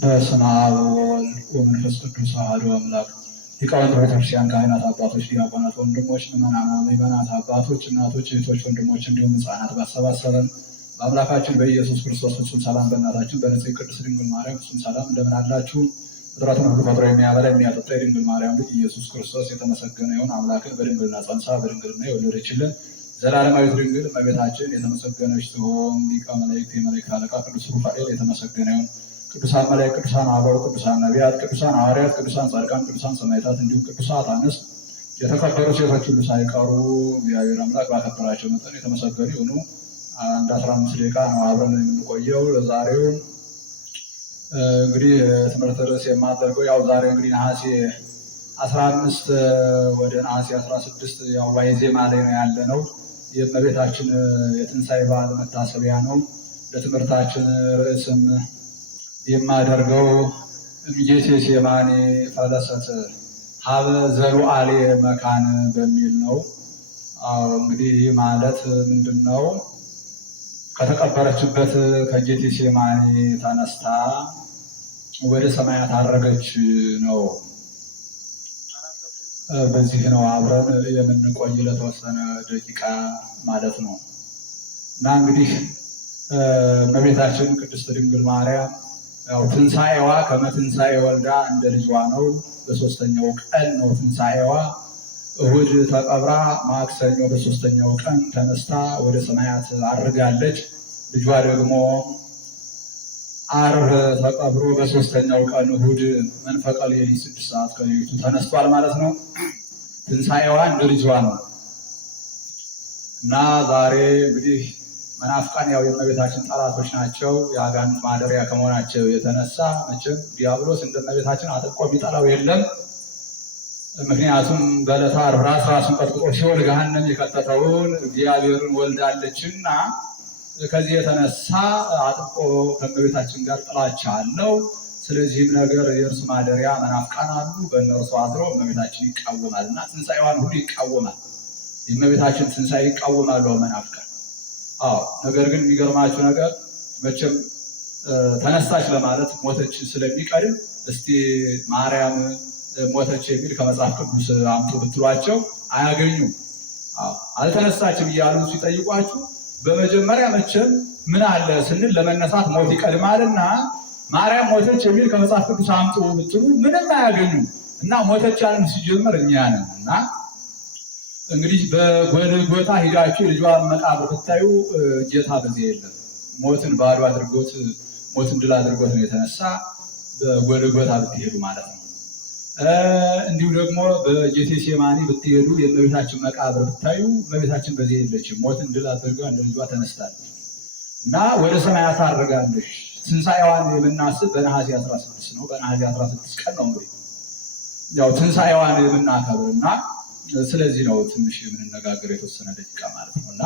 በስመ አብ ወወልድ ወመንፈስ ቅዱስ አሐዱ አምላክ። ሊቃውንተ ቤተክርስቲያን፣ ካህናት፣ አባቶች፣ ዲያቆናት፣ ወንድሞች፣ ምዕመናት፣ አባቶች፣ እናቶች፣ እህቶች፣ ወንድሞች እንዲሁም ሕፃናት ባሰባሰበን በአምላካችን በኢየሱስ ክርስቶስ ፍጹም ሰላም በእናታችን በንጽሕት ቅድስት ድንግል ማርያም ፍጹም ሰላም እንደምን አላችሁ? ፍጥረትን ሁሉ ፈጥሮ የሚያበላ የሚያጠጣ የድንግል ማርያም ልጅ ኢየሱስ ክርስቶስ የተመሰገነ ይሁን። አምላክን በድንግልና ጸንሳ በድንግልና የወለደችልን ዘላለማዊት ድንግል እመቤታችን የተመሰገነች ትሁን። ሊቀ መላእክት የመላእክት አለቃ ቅዱስ ሩፋኤል የተመሰገነ ይሁን። ቅዱሳን መላእክት፣ ቅዱሳን አበው፣ ቅዱሳን ነቢያት፣ ቅዱሳን ሐዋርያት፣ ቅዱሳን ጻድቃን፣ ቅዱሳን ሰማዕታት እንዲሁም ቅዱሳት አንስት የተከበሩ ሴቶች ሁሉ ሳይቀሩ እግዚአብሔር አምላክ ባከበራቸው መጠን የተመሰገኑ ይሁኑ። አንድ 15 ደቂቃ ነው አብረን የምንቆየው። ለዛሬው እንግዲህ ትምህርት ርዕስ የማደርገው ያው ዛሬ እንግዲህ ነሐሴ 15 ወደ ነሐሴ 16 ያው ዋይዜማ ላይ ነው ያለ ነው። የእመቤታችን የትንሣኤ በዓል መታሰቢያ ነው። ለትምህርታችን ርዕስም የማደርገው እምይእዜሰ ፈለሰት ሀበ ዘሉዓሌ መካን በሚል ነው። እንግዲህ ይህ ማለት ምንድን ነው? ከተቀበረችበት ከጌቴሴማኒ ተነስታ ወደ ሰማያት አረገች ነው። በዚህ ነው አብረን የምንቆይ ለተወሰነ ደቂቃ ማለት ነው። እና እንግዲህ እመቤታችን ቅድስት ድንግል ማርያም ያው ትንሣኤዋ ከመትንሣኤ ወልዳ እንደ ልጇ ነው። በሶስተኛው ቀን ነው ትንሣኤዋ። እሁድ ተቀብራ ማክሰኞ በሶስተኛው ቀን ተነስታ ወደ ሰማያት አርጋለች። ልጇ ደግሞ ዓርብ ተቀብሮ በሶስተኛው ቀን እሁድ መንፈቀ ሌሊት 6 ሰዓት ከሌሊቱ ተነስቷል ማለት ነው። ትንሣኤዋ እንደ ልጇ ነው እና ዛሬ እንግዲህ መናፍቃን ያው የእመቤታችን ጠላቶች ናቸው። የአጋንንት ማደሪያ ከመሆናቸው የተነሳ መቼም ዲያብሎስ እንደ እመቤታችን አጥብቆ የሚጠላው የለም። ምክንያቱም በዕለተ ዓርብ ራሱን ቀጥቅጦ ሲኦል ገሃነም የከተተውን እግዚአብሔርን ወልዳለችና ከዚህ የተነሳ አጥብቆ ከእመቤታችን ጋር ጥላቻ አለው። ስለዚህም ነገር የእርሱ ማደሪያ መናፍቃን አሉ። በእነርሱ አድሮ እመቤታችን ይቃወማል እና ትንሣኤዋን ሁሉ ይቃወማል። የእመቤታችን ትንሣኤ ይቃወማሉ መናፍቃን። ነገር ግን የሚገርማችሁ ነገር መቼም ተነሳች ለማለት ሞተች ስለሚቀድም እስቲ ማርያም ሞተች የሚል ከመጽሐፍ ቅዱስ አምጡ ብትሏቸው አያገኙም። አልተነሳችም እያሉ ሲጠይቋችሁ በመጀመሪያ መቼም ምን አለ ስንል ለመነሳት ሞት ይቀድማልና ማርያም ሞተች የሚል ከመጽሐፍ ቅዱስ አምጡ ብትሉ ምንም አያገኙም። እና ሞተች ያልን ሲጀምር እኛ ነን። እና እንግዲህ በጎልጎታ ሂዳችሁ ልጇን መቃብር ብታዩ ጌታ በዚህ የለም። ሞትን ባዶ አድርጎት ሞትን ድል አድርጎት ነው የተነሳ። በጎልጎታ ብትሄዱ ማለት ነው። እንዲሁ ደግሞ በጌቴሴማኒ ብትሄዱ የእመቤታችን መቃብር ብታዩ እመቤታችን በዚህ የለችም። ሞትን ድል አድርጋ እንደ ልጇ ተነስታለች እና ወደ ሰማያት አድርጋለች። ትንሣኤዋን የምናስብ በነሐሴ 16 ነው። በነሐሴ 16 ቀን ነው እንግዲህ ያው ትንሣኤዋን የምናከብር እና ስለዚህ ነው ትንሽ የምንነጋገር የተወሰነ ደቂቃ ማለት ነው። እና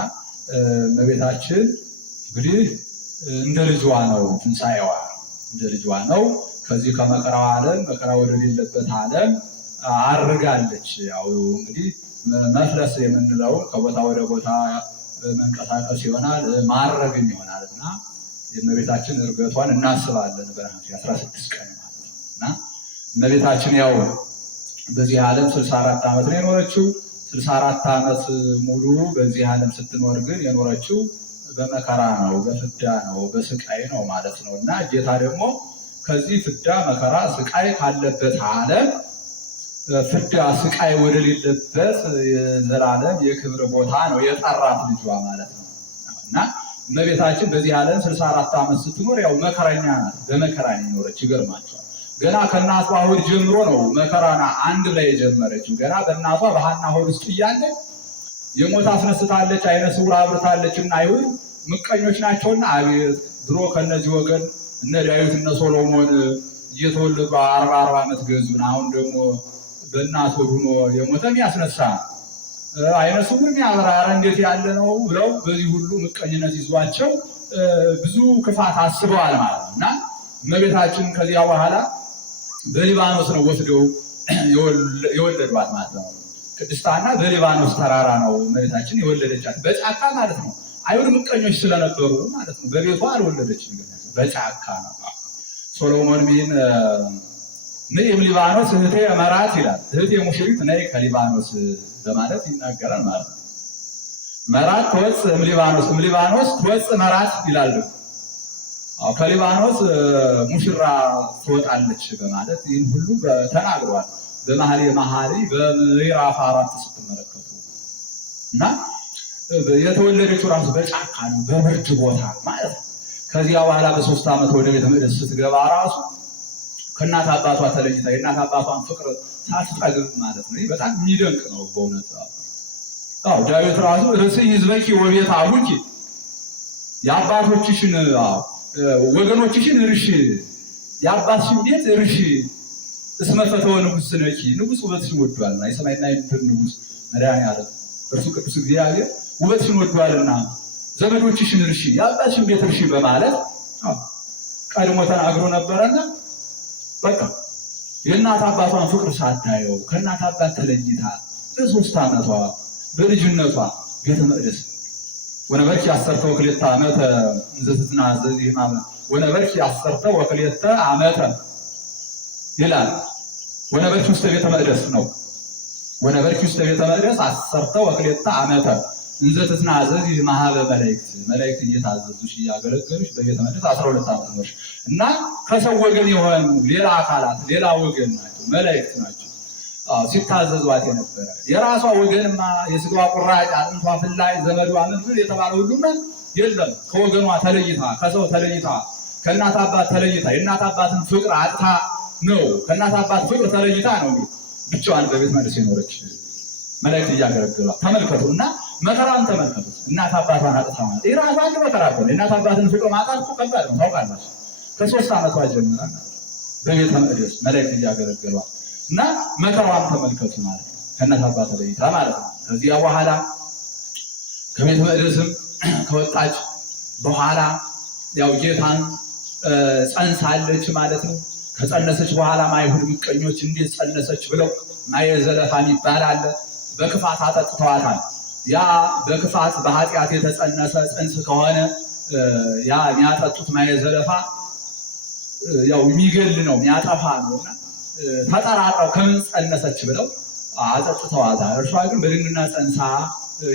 እመቤታችን እንግዲህ እንደ ልጇ ነው ትንሣኤዋ፣ እንደ ልጇ ነው። ከዚህ ከመከራው ዓለም መከራ ወደሌለበት ዓለም አርጋለች። ያው እንግዲህ መፍለስ የምንለው ከቦታ ወደ ቦታ መንቀሳቀስ ይሆናል፣ ማረግም ይሆናል እና የእመቤታችን እርገቷን እናስባለን በነሐሴ 16 ቀን ማለት ነው። እና እመቤታችን ያው በዚህ ዓለም 64 ዓመት ነው የኖረችው። 64 ዓመት ሙሉ በዚህ ዓለም ስትኖር ግን የኖረችው በመከራ ነው፣ በፍዳ ነው፣ በስቃይ ነው ማለት ነው። እና ጌታ ደግሞ ከዚህ ፍዳ መከራ ስቃይ ካለበት ዓለም ፍዳ ስቃይ ወደሌለበት የዘላለም የክብር ቦታ ነው የጠራት ልጇ ማለት ነው። እና እመቤታችን በዚህ ዓለም 64 ዓመት ስትኖር ያው መከረኛ ናት። በመከራ የኖረች ይገርማቸዋል። ገና ከእናቷ ሆድ ጀምሮ ነው መከራና አንድ ላይ የጀመረችው። ገና በእናቷ በሐና ሆድ ውስጥ እያለ የሞት አስነስታለች፣ አይነ ስውር አብርታለች። እና አይሁድ ምቀኞች ናቸውና አቤት ድሮ ከነዚህ ወገን እነ ዳዊት እነ ሶሎሞን እየተወለዱ 40 ዓመት ገዙን። አሁን ደግሞ በእናት ሆድ ሆኖ የሞተም ያስነሳ አይነ ስውር የሚያበራ እንዴት ያለ ነው ብለው በዚህ ሁሉ ምቀኝነት ይዟቸው ብዙ ክፋት አስበዋል ማለት ነው። እና እመቤታችን ከዚያ በኋላ በሊባኖስ ነው ወስደው የወለዷት ማለት ነው። ቅድስት ሐና በሊባኖስ ተራራ ነው እመቤታችን የወለደቻት፣ በጫካ ማለት ነው። አይሁድ ምቀኞች ስለነበሩ ማለት ነው። በቤቷ አልወለደችም፣ በጫካ ነው። ሶሎሞን ቢን ነይም ሊባኖስ እህቴ መራት ይላል። እህቴ ሙሽሪት ነይ ከሊባኖስ በማለት ይናገራል ማለት ነው። መራት ትወፅእ እምሊባኖስ ትወፅእ መራት ይላል። ከሊባኖስ ሙሽራ ትወጣለች በማለት ይህን ሁሉ ተናግሯል። በመኃልየ መኃልይ በምዕራፍ 4 ስትመለከቱ እና የተወለደችው ራሱ በጫካ ነው፣ በብርድ ቦታ ማለት ነው። ከዚያ በኋላ በ3 ዓመት ወደ ቤተ መቅደስ ስትገባ ራሱ ከእናት አባቷ ተለይታ የእናት አባቷን ፍቅር ሳትጠግብ ማለት ነው። በጣም የሚደንቅ ነው በእውነት። ዳዊት ራሱ ርእስይ ሕዝበኪ ወቤተ አቡኪ የአባቶችሽን ወገኖችሽን እርሺ፣ የአባትሽን ቤት እርሺ። እስመ ፈተወ ንጉሥ ነኪ ንጉሥ ውበትሽን ወዷልና፣ የሰማይና የምድር ንጉሥ መድኃኒዓለም እርሱ ቅዱስ እግዚአብሔር ውበትሽን ወዷልና ዘመዶችሽን እርሺ፣ የአባትሽን ቤት እርሺ በማለት ቀድሞ ተናግሮ ነበረና በቃ የእናት አባቷን ፍቅር ሳታየው ከእናት አባት ተለይታ በ3 ዓመቷ በልጅነቷ ቤተ መቅደስ ወነበርኪ 10 ወክልኤተ ዓመተ እንዘ ትትናዘዝ ወነበርኪ 10 ወክልኤተ ዓመተ ይላል። ወነበርኪ ውስተ ቤተ መቅደስ ነው። ወነበርኪ ውስተ ቤተ መቅደስ 10 ወክልኤተ ዓመተ እንዘ ትትናዘዝ ማህበ መላእክት እየታዘዙሽ እያገለገሉሽ በቤተ መቅደስ 12 ዓመት ነሽ እና ከሰው ወገን የሆኑ ሌላ አካላት ሌላ ወገን ናቸው፣ መላእክት ናቸው ሲታዘዟት የነበረ። የራሷ ወገንማ የስጋዋ ቁራጭ አጥንቷ ፍላይ ዘመዷ ምን የተባለ ሁሉም የለም። ከወገኗ ተለይታ ከሰው ተለይታ ከእናት አባት ተለይታ የእናት አባትን ፍቅር አጥታ ነው። ከእናት አባት ፍቅር ተለይታ ነው ብቻዋን በቤተ መቅደስ የኖረች መላእክት እያገለገሏት። ተመልከቱ እና መከራን ተመልከቱ። እናት አባቷን አጥታ ማለት ይሄ ራሱ አንድ መከራ ነው። የእናት አባትን ፍቅር ማጣት እኮ ከባድ ነው ታውቃላችሁ። ከ3 ዓመቷ ጀምራ በቤተ መቅደስ መላእክት እያገለገሏት እና መከራዋን ተመልከቱ ማለት ነው። ከእናት አባት ተለይታ ማለት ነው። ከዚያ በኋላ ከቤተ መቅደስም ከወጣች በኋላ ያው ጌታን ጸንሳለች ማለት ነው። ከጸነሰች በኋላ አይሁድ ምቀኞች እንዴት ጸነሰች ብለው ማየ ዘለፋን ይባላል። በክፋት አጠጥተዋታል። ያ በክፋት በኃጢአት የተጸነሰ ጽንስ ከሆነ ያ የሚያጠጡት ማየ ዘለፋ ያው የሚገል ነው የሚያጠፋ ነውና ተጠራጥረው ከምን ጸነሰች ብለው አጠጥተዋታል። እርሷ ግን በድንግልና ጸንሳ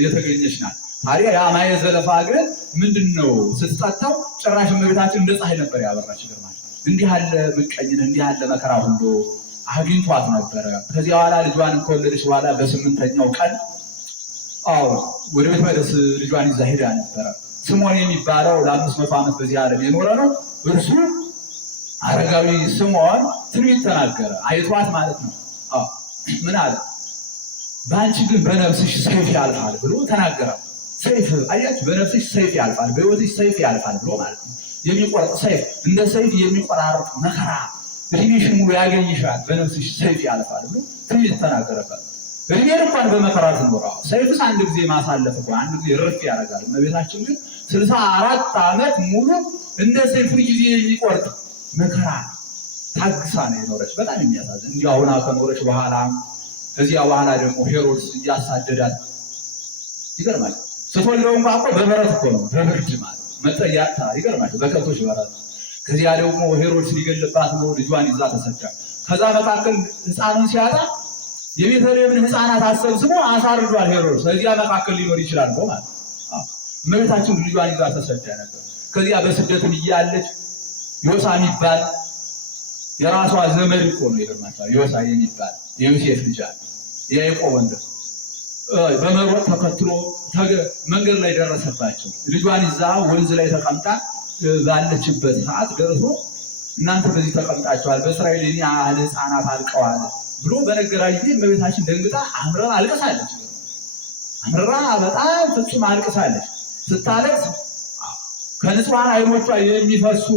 የተገኘች ናት። ታዲያ ያ ማየ ዘለፋ ግን ምንድነው? ስትጠጣው ጭራሽ እመቤታችን እንደ ፀሐይ ነበር ያበራች። ይገርማል። እንዲህ ያለ ምቀኝን እንዲህ ያለ መከራ ሁሉ አግኝቷት ነበረ። ከዚያ በኋላ ልጇን ከወለደች በኋላ በ8ኛው ቀን ወደ ቤተ መቅደስ ልጇን ይዛ ሄዳ ነበረ። ስምዖን የሚባለው ለ500 ዓመት በዚህ ዓለም የኖረ ነው። እርሱ አረጋዊ ስምዖን ትንቢት ተናገረ። አይቷት ማለት ነው። ምን አለ? በአንቺ ግን በነፍስሽ ሰይፍ ያልፋል ብሎ ተናገረ። ሰይፍ አያችሁ፣ በነፍስሽ ሰይፍ ያልፋል፣ በሕይወትሽ ሰይፍ ያልፋል ብሎ ማለት ነው። የሚቆርጥ ሰይፍ፣ እንደ ሰይፍ የሚቆራርጥ መከራ እድሜሽን ሙሉ ያገኝሻል፣ በነፍስሽ ሰይፍ ያልፋል ብሎ ትንቢት ተናገረበት። እድሜን እንኳን በመከራ ትኖራ። ሰይፍስ አንድ ጊዜ ማሳለፍ እኮ አንድ ጊዜ ርፍ ያደርጋል። እመቤታችን ግን 64 ዓመት ሙሉ እንደ ሰይፍ ጊዜ የሚቆርጥ መከራ ታግሳ ነው የኖረች። በጣም የሚያሳዝን እንዲሁ አሁን ከኖረች በኋላ ከዚያ በኋላ ደግሞ ሄሮድስ እያሳደዳት ይገርማል። ስትወልደው እንኳን እኮ በበረት እኮ ነው፣ በብርድ ማለት መጠያታ ይገርማል፣ በከብቶች በረት። ከዚያ ደግሞ ሄሮድስ ሊገልባት ነው፣ ልጇን ይዛ ተሰዳ። ከዛ መካከል ሕፃኑን ሲያጣ የቤተልሔምን ሕፃናት አሰብስቦ አሳርዷል ሄሮድስ። ከዚያ መካከል ሊኖር ይችላል ነው ማለት እመቤታችን ልጇን ይዛ ተሰዳ ነበር። ከዚያ በስደትም እያለች ዮሳ የሚባል የራሷ ዘመድ እኮ ነው ይገርማል። ዮሳ የሚባል የዮሴፍ ልጅ የያዕቆብ ወንድም በመሮጥ ተከትሎ መንገድ ላይ ደረሰባቸው። ልጇን ይዛ ወንዝ ላይ ተቀምጣ ባለችበት ሰዓት ደርሶ እናንተ በዚህ ተቀምጣችኋል፣ በእስራኤል የኔ ያህል ሕፃናት አልቀዋል ብሎ በነገራ ጊዜ እመቤታችን ደንግጣ አምረራ አልቅሳለች። አምረራ በጣም ፍጹም አልቅሳለች። ስታለቅስ ከንጹሐን ዓይኖቿ የሚፈሱ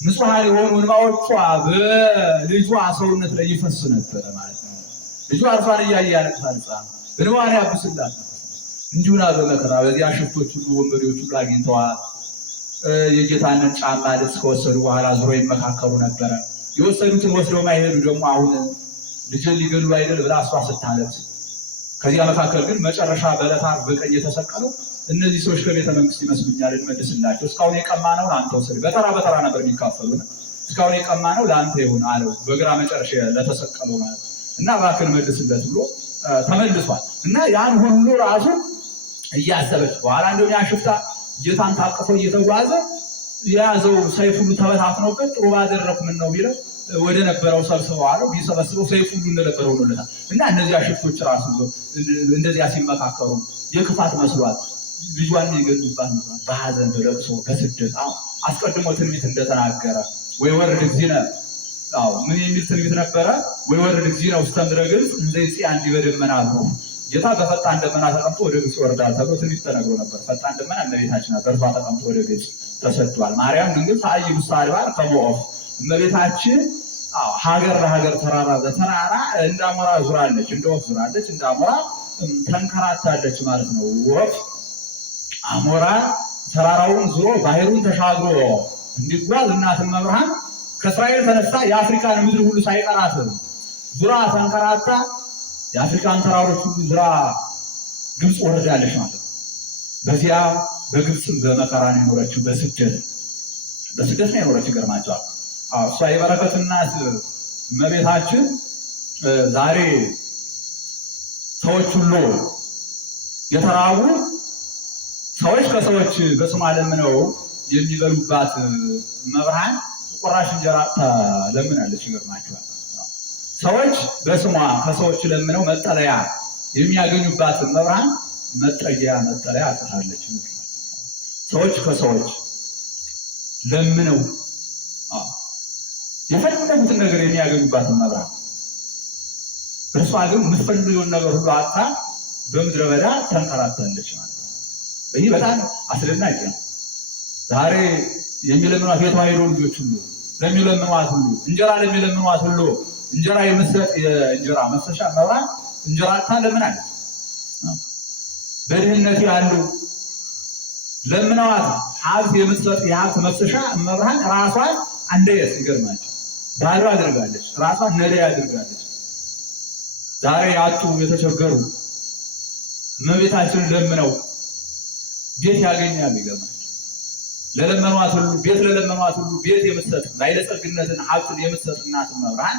ንጹሐን የሆኑ እንባዎቿ በልጇ ሰውነት ላይ ይፈስ ነበር ማለት ነው። ልጇ እርሷን እያየ ያለቅሳል። እንባዋን ያብስላት እንዲሁና በመከራ በዚያ ሽፍቶች ሁሉ ወንበዴዎች ሁሉ አግኝተዋል። የጌታንን ጫማ ልብስ ከወሰዱ በኋላ ዙሮ ይመካከሩ ነበረ። የወሰዱትን ወስደው ማይሄዱ ደግሞ አሁን ልጅን ሊገሉ አይደል ብላ እሷ ስታለቅስ፣ ከዚያ መካከል ግን መጨረሻ በዕለተ ዓርብ በቀኝ የተሰቀለው እነዚህ ሰዎች ከቤተ መንግስት ይመስሉኛል እንመልስላቸው። እስካሁን የቀማነው ለአንተ ውሰድ። በተራ በተራ ነበር የሚካፈሉን። እስካሁን የቀማነው ለአንተ ይሁን አለው፣ በግራ መጨረሻ ለተሰቀለው ማለት እና እባክህን መልስለት ብሎ ተመልሷል። እና ያን ሁሉ ራሱ እያሰበች በኋላ እንደውም ያሽፍታ ጌታን ታቅፎ እየተጓዘ የያዘው ሰይፍ ሁሉ ተበታትኖበት ጥሩ ባደረኩ ምን ነው ቢለው ወደ ነበረው ሰብስበው አለው። ቢሰበስበው ሰይፍ ሁሉ እንደነበረው ሆኖለታል። እና እነዚያ ሽፍቶች ራሱ እንደዚያ ሲመካከሩ የክፋት መስሏት ልጇን የገሉባት መስሏት በሐዘን በለቅሶ በስደት አስቀድሞ ትንቢት እንደተናገረ ወይ ወርድ እግዚእነ ምን የሚል ትንቢት ነበረ? ወይ ወርድ እግዚእነ ውስተ ምድረ ግብፅ እንዘ ይጽአ በደመና ነው። ጌታ በፈጣን ደመና ተቀምጦ ወደ ግብፅ ይወርዳል ተብሎ ትንቢት ተነግሮ ነበር። ፈጣን ደመና እመቤታችን ናት። በእርሷ ተቀምጦ ወደ ግብፅ ተሰዷል። ማርያም ድንግል ተአይብ ውስተ አድባር ከመ ወፍ እመቤታችን ሀገር ለሀገር ተራራ ለተራራ እንዳሞራ ዙራለች፣ እንደ ወፍ ዙራለች፣ እንዳሞራ ተንከራታለች ማለት ነው። ወፍ አሞራ ተራራውን ዙሮ ባህሩን ተሻግሮ እንዲጓዝ እናትን መብርሃን ከእስራኤል ተነስታ የአፍሪካን ምድር ሁሉ ሳይቀራት ዙራ ተንከራታ የአፍሪካን ተራሮች ሁሉ ዙራ ግብፅ ወርዳለች ማለት ነው። በዚያ በግብፅም በመከራ ነው የኖረችው። በስደት ነው የኖረችው። ይገርማቸዋል። እሷ የበረከት እናት እመቤታችን ዛሬ ሰዎች ሁሉ የተራቡ ሰዎች ከሰዎች በስሟ ለምነው የሚበሉባት መብርሃን ቁራሽ እንጀራ ለምናለች። ይገርማቸዋል። ሰዎች በስሟ ከሰዎች ለምነው መጠለያ የሚያገኙባት መብርሃን መጠለያ አጥታለች። ሰዎች ከሰዎች ለምነው የፈለጉትን ነገር የሚያገኙባት መብርሃን፣ እርሷ ግን የምትፈልገውን ነገር ሁሉ አጥታ በምድረ በዳ ተንከራታለች ማለት ነው። ይህ በጣም አስደናቂ ነው። ዛሬ የሚለምኗት የተዋሕዶ ልጆች ሁሉ ለሚለምኗት ሁሉ እንጀራ ለሚለምኗት ሁሉ እንጀራ የምትሰጥ የእንጀራ መፍሰሻ መብርሃን እንጀራ አጥታ ለምናለች። በድህነት ያሉ ለምነዋት ሀብት የምትሰጥ የሀብት መፍሰሻ መብርሃን ራሷን አንደየት ይገርማቸው ባዶ አድርጋለች። ራሷን ነዳይ አድርጋለች። ዛሬ ያጡ የተቸገሩ እመቤታችንን ለምነው ቤት ያገኛሉ። ይገርማቸው ለለመኗት ሁሉ ቤት ለለመኗት ሁሉ ቤት የምትሰጥ ባለጸግነትን ሀብትን የምትሰጥ እናት መብርሃን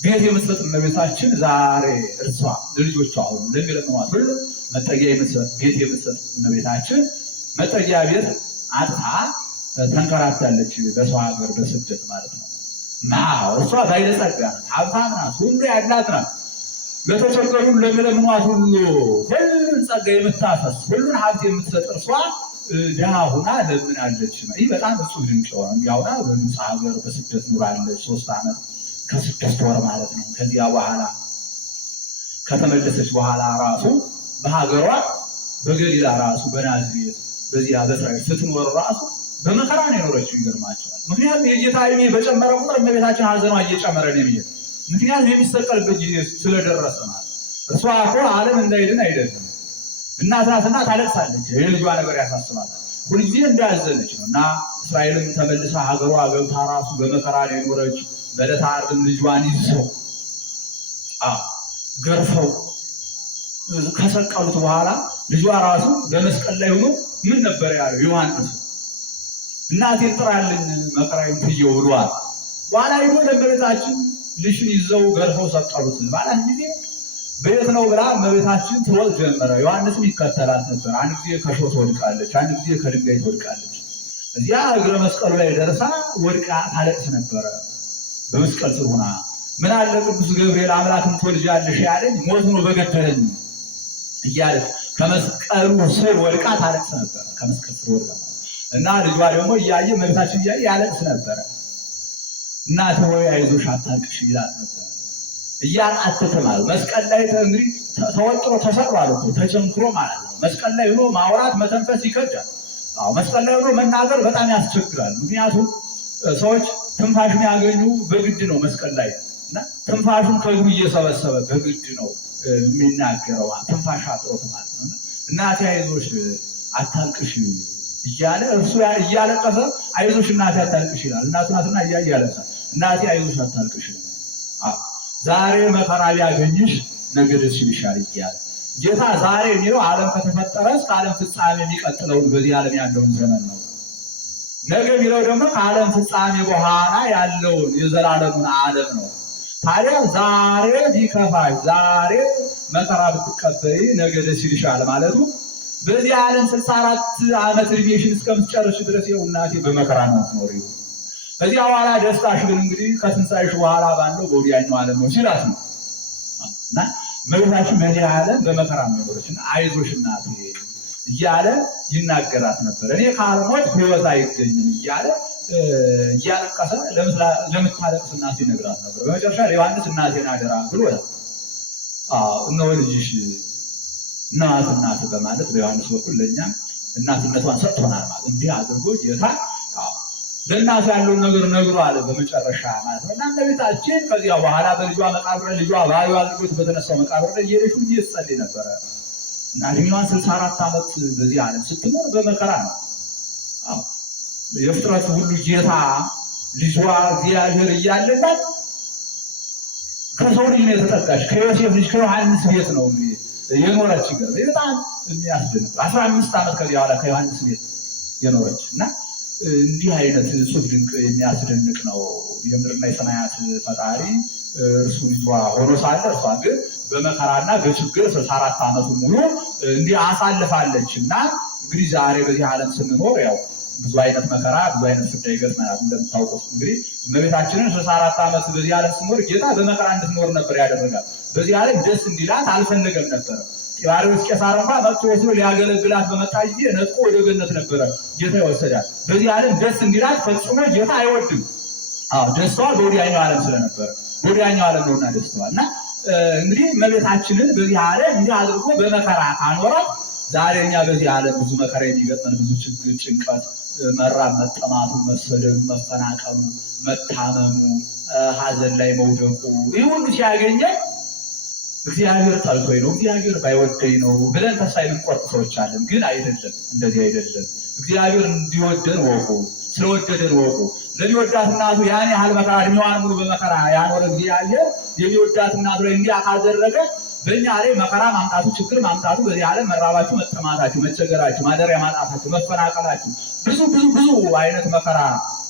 ቤት የምትሰጥ እመቤታችን ዛሬ እርሷ ለልጆቿ ሁሉ ለሚለምኗት ሁሉ መጠጊያ የምትሰጥ ቤት የምትሰጥ እመቤታችን መጠጊያ ቤት አጥታ ተንከራታለች። በሰው ሀገር በስደት ማለት ነው። እርሷ ባለጸጋ ናት፣ ሀብታም ናት፣ ሁሉ ያላት ናት። ለተቸገሩ ለሚለምኗት ሁሉ ሁሉን ጸጋ የምታፈስ ሁሉን ሀብት የምትሰጥ እርሷ ድሃ ሁና ለምናለች። ይህ በጣም እጹብ ድንቅ የሆነ ያውና በግብፅ ሀገር በስደት ኑራለች 3 ዓመት ከ6 ወር ማለት ነው። ከዚያ በኋላ ከተመለሰች በኋላ ራሱ በሀገሯ በገሊላ ራሱ በናዝሬት በዚያ በእስራኤል ስትኖር ራሱ በመከራ ነው የኖረችው። ይገርማቸዋል። ምክንያቱም የጌታ ዕድሜ በጨመረ ቁጥር እመቤታችን ሀዘኗ እየጨመረ ነው የሚሄድ። ምክንያቱም የሚሰቀልበት ጊዜ ስለደረሰ ማለት እርሷ እኮ ዓለም እንዳይድን አይደለም እናት ናትና ታለቅሳለች። የልጇ ነገር ያሳስባታል። ሁልጊዜ እንዳያዘነች ነው። እና እስራኤልም ተመልሳ ሀገሯ ገብታ ራሱ በመከራ ነው የኖረች። በዕለተ ዓርብም ልጇን ይዘው ገርፈው ከሰቀሉት በኋላ ልጇ ራሱ በመስቀል ላይ ሆኖ ምን ነበር ያለው ዮሐንስ? እናቴን ጥራልኝ መከራዬን ትየው ብሏል። በኋላ ሄዶ ለእመቤታችን ልጅሽን ይዘው ገርፈው ሰቀሉት ባላት ጊዜ በየት ነው ብላ እመቤታችን ትሮጥ ጀመረ። ዮሐንስም ይከተላት ነበር። አንድ ጊዜ ከሾህ ትወድቃለች፣ አንድ ጊዜ ከድንጋይ ትወድቃለች። እዚያ እግረ መስቀሉ ላይ ደርሳ ወድቃ ታለቅስ ነበረ። በመስቀል ስር ሆና ምን አለ ቅዱስ ገብርኤል አምላክን ትወልጃለሽ ያለኝ ሞት ነው በገደለኝ እያለች ከመስቀሉ ስር ወድቃ ታለቅስ ነበረ። ከመስቀል ስር ወድቃ እና ልጇ ደግሞ እያየ እመቤታችን እያየ ያለቅስ ነበረ። እናቴ ሆይ አይዞሽ አታልቅሽ ይላት ነበር። እያቃተተ ማለት መስቀል ላይ እንግዲህ ተወጥሮ ተሰቅሏል እኮ ተቸንክሮ ማለት ነው። መስቀል ላይ ሆኖ ማውራት መተንፈስ ይከብዳል። መስቀል ላይ ሆኖ መናገር በጣም ያስቸግራል። ምክንያቱም ሰዎች ትንፋሽ የሚያገኙ በግድ ነው መስቀል ላይ እና ትንፋሹን ከእግሩ እየሰበሰበ በግድ ነው የሚናገረው። ትንፋሽ አጥሮት ማለት ነው። እናቴ አይዞሽ አታልቅሽ እያለ እርሱ እያለቀሰ አይዞሽ እናቴ አታልቅሽ ይላል። እናቱ ናትና እያለቀሰ እናቴ አይዞሽ አታልቅሽ ዛሬ መከራ ቢያገኝሽ ነገ ደስ ይልሻል እያለ ጌታ ዛሬ የሚለው ዓለም ከተፈጠረ እስከ ዓለም ፍጻሜ የሚቀጥለውን በዚህ ዓለም ያለውን ዘመን ነው። ነገ የሚለው ደግሞ ከዓለም ፍጻሜ በኋላ ያለውን የዘላለሙን ዓለም ነው። ታዲያ ዛሬ ቢከፋሽ፣ ዛሬ መከራ ብትቀበይ ነገ ደስ ይልሻል ማለቱ በዚህ ዓለም 64 ዓመት እድሜሽን እስከምትጨርሽ ድረስ ይኸው እናቴ በመከራ ነው የምትኖሪው። ከዚያ በኋላ ደስታሽ ግን እንግዲህ ከትንሣኤሽ በኋላ ባለው በወዲያኛው ዓለም ነው ሲላት ነው እና እመቤታችን በዚህ ዓለም በመከራ ነው የኖረች እና አይዞሽ እናቴ እያለ ይናገራት ነበር። እኔ ካልሞት ሕይወት አይገኝም እያለ እያለቀሰ ለምታለቅስ እናቴ ይነግራት ነበር። በመጨረሻ ዮሐንስ እናቴን አደራ ብሎ እነሆ ልጅሽ እናት በማለት በዮሐንስ በኩል ለእኛ እናትነቷን ሰጥቶናል ማለት እንዲህ አድርጎ ጌታ ለእናቱ ያለውን ነገር ነግሯል በመጨረሻ ማለት ነው። እና እመቤታችን ከዚያ በኋላ በልጇ መቃብር ልጇ ባዩ አድርጎት በተነሳው መቃብር ላይ እየሄደች ሁሉ ትጸልይ ነበረ እና እድሜዋን 64 ዓመት በዚህ ዓለም ስትኖር በመከራ ነው። የፍጥረት ሁሉ ጌታ ልጇ እግዚአብሔር እያለባት ከሰው ልጅ ነው የተጠጋች። ከዮሴፍ ልጅ ከዮሐንስ ቤት ነው የኖረች። በጣም የሚያስደንቅ 15 ዓመት ከዚያ በኋላ ከዮሐንስ ቤት የኖረች እና እንዲህ አይነት እጹብ ድንቅ የሚያስደንቅ ነው። የምድርና የሰማያት ፈጣሪ እርሱ ልጇ ሆኖ ሳለ እሷ ግን በመከራና በችግር 64 ዓመቱ ሙሉ እንዲህ አሳልፋለች እና እንግዲህ ዛሬ በዚህ ዓለም ስንኖር ያው ብዙ አይነት መከራ ብዙ አይነት ፍዳ ይገጥመናል። እንደምታውቁት እንግዲህ እመቤታችንን 64 ዓመት በዚህ ዓለም ስንኖር ጌታ በመከራ እንድትኖር ነበር ያደረጋል። በዚህ ዓለም ደስ እንዲላት አልፈለገም ነበረ። ጢባርዮስ ቄሳር እንኳን መጥቶ ወስዶ ሊያገለግላት በመጣ ጊዜ ነጥቆ ወደ ገነት ነበረ ጌታ ይወሰዳል። በዚህ ዓለም ደስ እንዲላት ፈጽሞ ጌታ አይወድም። ደስታዋ በወዲያኛው ዓለም ስለነበረ ወዲያኛው ዓለም ነውና ደስታዋ እና እንግዲህ እመቤታችንን በዚህ ዓለም እንዲህ አድርጎ በመከራ ካኖራት ዛሬ እኛ በዚህ ዓለም ብዙ መከራ የሚገጥመን ብዙ ችግር፣ ጭንቀት፣ መራብ፣ መጠማቱ፣ መሰደዱ፣ መፈናቀሉ፣ መታመሙ፣ ሐዘን ላይ መውደቁ ይህ ሁሉ ሲያገኘን እግዚአብሔር ጠልቶኝ ነው እግዚአብሔር ባይወደኝ ነው ብለን ተስፋ የምንቆርጥ ሰዎች አለን። ግን አይደለም፣ እንደዚህ አይደለም። እግዚአብሔር እንዲወደን ወቁ፣ ስለወደደን ወቁ። ለሚወዳት እናቱ ያን ያህል መከራ እድሜዋን ሙሉ በመከራ ያኖረ እግዚአብሔር የሚወዳት እናቱ ላይ እንዲህ ካደረገ በእኛ ላይ መከራ ማምጣቱ ችግር ማምጣቱ በዚህ ዓለም መራባችሁ፣ መጠማታችሁ፣ መቸገራችሁ፣ ማደሪያ ማጣታችሁ፣ መፈናቀላችሁ ብዙ አይነት መከራ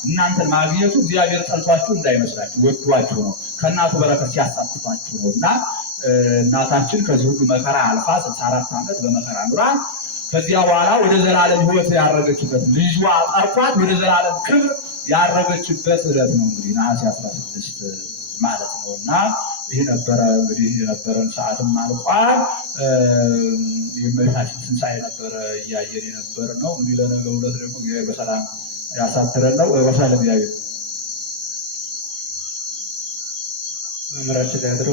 እናንተን ማግኘቱ እግዚአብሔር ጠልቷችሁ እንዳይመስላችሁ ወዷችሁ ነው። ከእናቱ በረከት ሲያሳትፋችሁ ነው እና እናታችን ከዚህ ሁሉ መከራ አልፋ 64 ዓመት በመከራ ኑራ ከዚያ በኋላ ወደ ዘላለም ሕይወት ያረገችበት ልጇ ጠርቷት ወደ ዘላለም ክብር ያረገችበት ዕለት ነው እንግዲህ ነሐሴ 16 ማለት ነው እና ይህ ነበረ እንግዲህ የነበረን ሰዓትም አልቋል። የእመቤታችን ትንሣኤ ነበረ እያየን የነበር ነው። እንግዲህ ለነገ ዕለት ደግሞ እግዚአብሔር በሰላም ያሳድረን ነው። ወሰላም እግዚአብሔር መምህራችን ላይ አድሮ